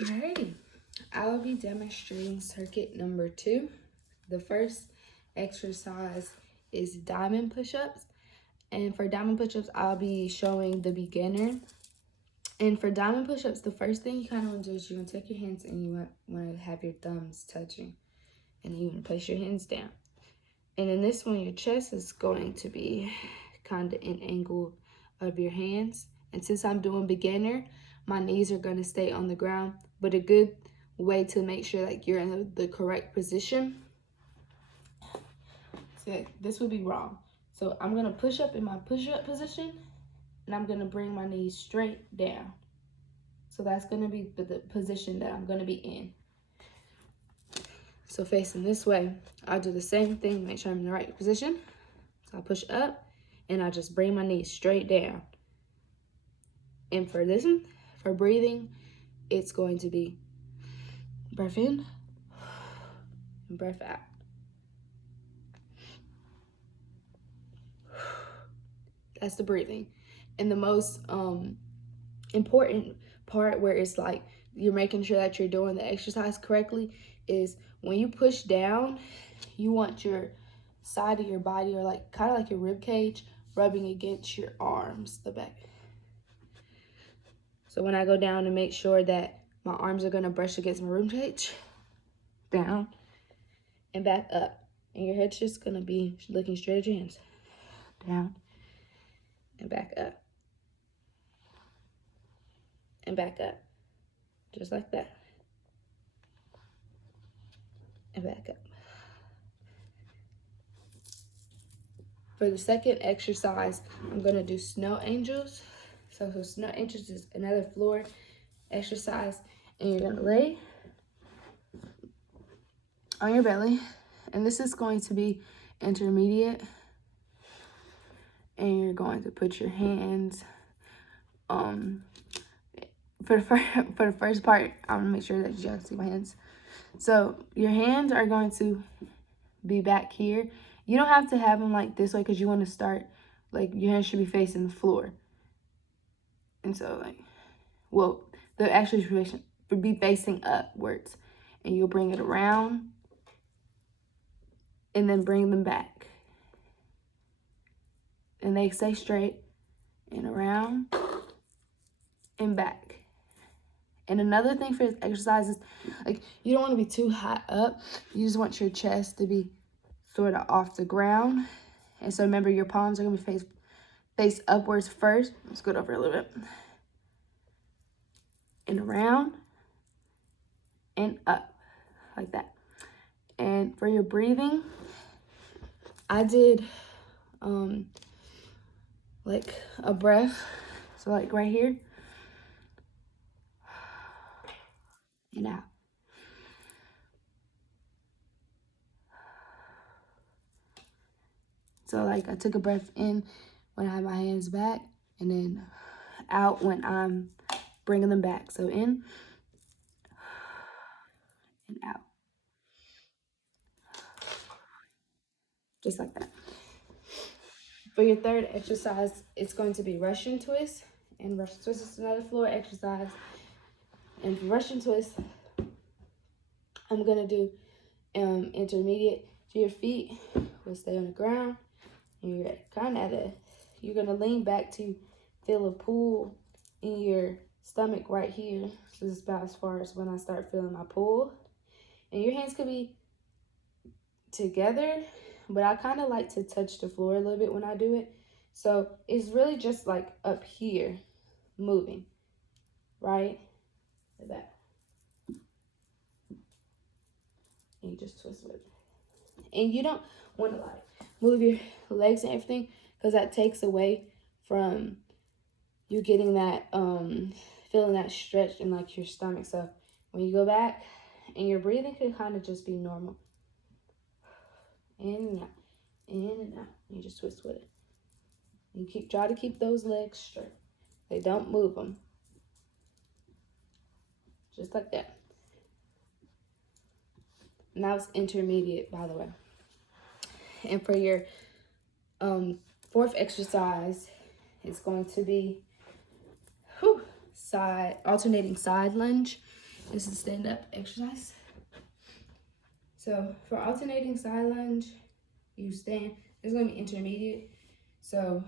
Alrighty, I will be demonstrating circuit number 2. The first exercise is diamond push-ups. And for diamond push-ups, I'll be showing the beginner. And for diamond push-ups, the first thing you kind of want to do is you want to take your hands and you want to have your thumbs touching. And you want to place your hands down. And in this one, your chest is going to be kind of an angle of your hands. And since I'm doing beginner, my knees are going to stay on the ground. But a good way to make sure that you're in the correct position, so this would be wrong. So I'm going to push up in my push-up position, and I'm going to bring my knees straight down. So that's going to be the position that I'm going to be in. So facing this way, I'll do the same thing, make sure I'm in the right position. So I push up, and I just bring my knees straight down. And for this one, for breathing, it's going to be breath in and breath out. That's the breathing. And the most important part where it's like you're making sure that you're doing the exercise correctly is when you push down, you want your side of your body, or like kind of like your rib cage, rubbing against your arms, the back. So when I go down to make sure that my arms are gonna brush against my rib cage, down and back up. And your head's just gonna be looking straight at your hands. Down and back up. And back up. Just like that. And back up. For the second exercise, I'm gonna do snow angels. So snow angels is another floor exercise, and you're gonna lay on your belly, and this is going to be intermediate, and you're going to put your hands for the first part, I'm gonna make sure that you guys see my hands. So your hands are going to be back here. You don't have to have them like this way because you want to start like your hands should be facing the floor. And so like, well, the actual situation would be facing upwards, and you'll bring it around and then bring them back, and they stay straight and around and back. And another thing for this exercise is, like, you don't want to be too high up. You just want your chest to be sort of off the ground. And so remember, your palms are going to be face upwards first. Let's go over a little bit. And around and up, like that. And for your breathing, I did like a breath. So like right here. And out. So like I took a breath in when I had my hands back, and then out when I'm bringing them back. So in and out. Just like that. For your third exercise, it's going to be Russian twist. And Russian twist is another floor exercise. And for Russian twist, I'm going to do intermediate. So your feet will stay on the ground. And you're kind of you're going to lean back to feel a pull in your stomach right here. So this is about as far as when I start feeling my pull. And your hands could be together, but I kind of like to touch the floor a little bit when I do it. So it's really just like up here moving, right? Like that. And you just twist with it. And you don't want to like move your legs and everything, because that takes away from you getting that feeling that stretch in like your stomach. So when you go back, and your breathing can kind of just be normal. In and out, in and out. You just twist with it. You try to keep those legs straight. They don't move them. Just like that. And that was intermediate, by the way. And for your fourth exercise, it's going to be alternating side lunge. This is stand up exercise. So for alternating side lunge, you stand, it's gonna be intermediate. So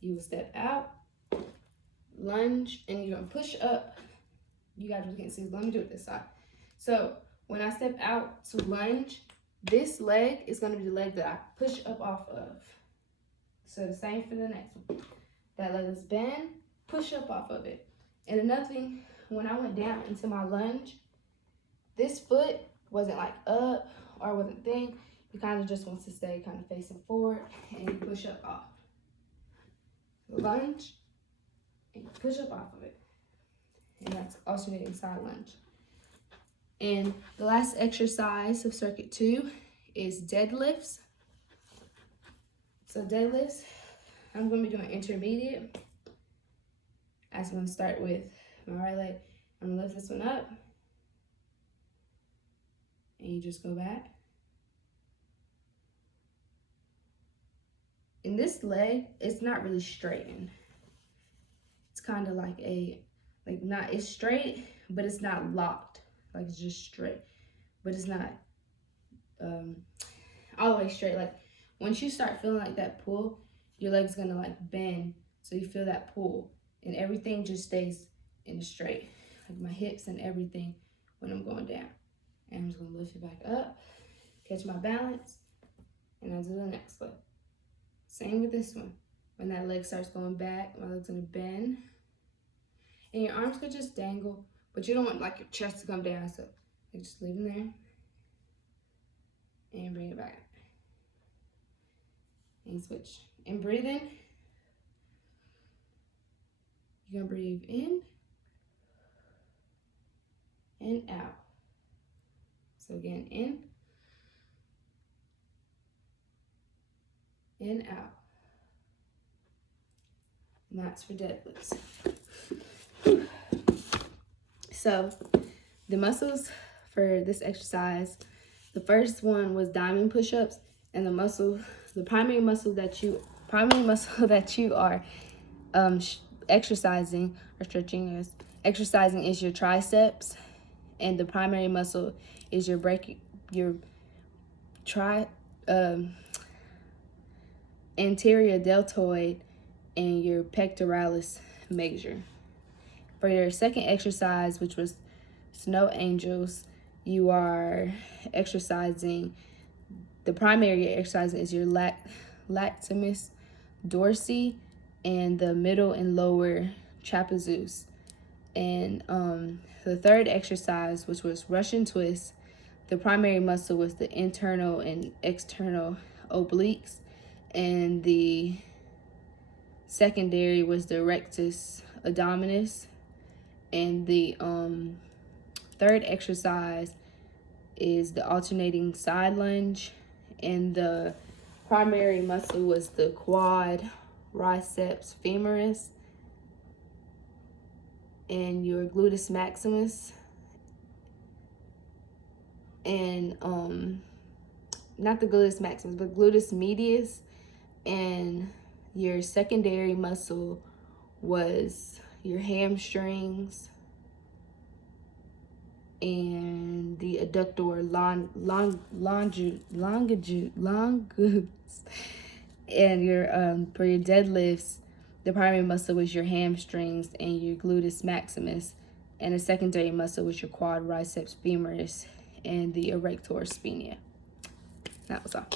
you will step out, lunge, and you're gonna push up. You guys can't see, let me do it this side. So when I step out to lunge, this leg is gonna be the leg that I push up off of. So the same for the next one. That leg is bend, push up off of it. And another thing, when I went down into my lunge, this foot wasn't like up or wasn't thing. You kind of just want to stay kind of facing forward and push up off. Lunge and push up off of it. And that's alternating side lunge. And the last exercise of circuit 2 is deadlifts. So deadlifts, I'm going to be doing intermediate. I'm going to start with my right leg. I'm going to lift this one up. And you just go back. And this leg, it's not really straightened. It's kind of like it's straight, but it's not locked. Like it's just straight, but it's not all the way straight. Like once you start feeling like that pull, your leg's gonna like bend, so you feel that pull, and everything just stays in the straight, like my hips and everything when I'm going down. And I'm just gonna lift it back up, catch my balance, and I'll do the next leg. Same with this one. When that leg starts going back, my leg's gonna bend, and your arms could just dangle, but you don't want like your chest to come down, so like, just leave them there and bring it back. And switch. And breathing, you're gonna breathe in and out. So again, in and out. And that's for deadlifts. So the muscles for this exercise, the first one was diamond push-ups, and the primary muscle that you are exercising or stretching exercising is your triceps, and the primary muscle is your anterior deltoid and your pectoralis major. For your second exercise, which was snow angels, you are exercising, the primary exercise is your latissimus dorsi and the middle and lower trapezius. And the third exercise, which was Russian twist, the primary muscle was the internal and external obliques, and the secondary was the rectus abdominis. And the third exercise is the alternating side lunge, and the primary muscle was the quadriceps femoris and your gluteus maximus, and not the gluteus maximus, but gluteus medius. And your secondary muscle was your hamstrings and the adductor longus. And your for your deadlifts, the primary muscle was your hamstrings and your gluteus maximus, and the secondary muscle was your quadriceps femoris and the erector spinae. That was all.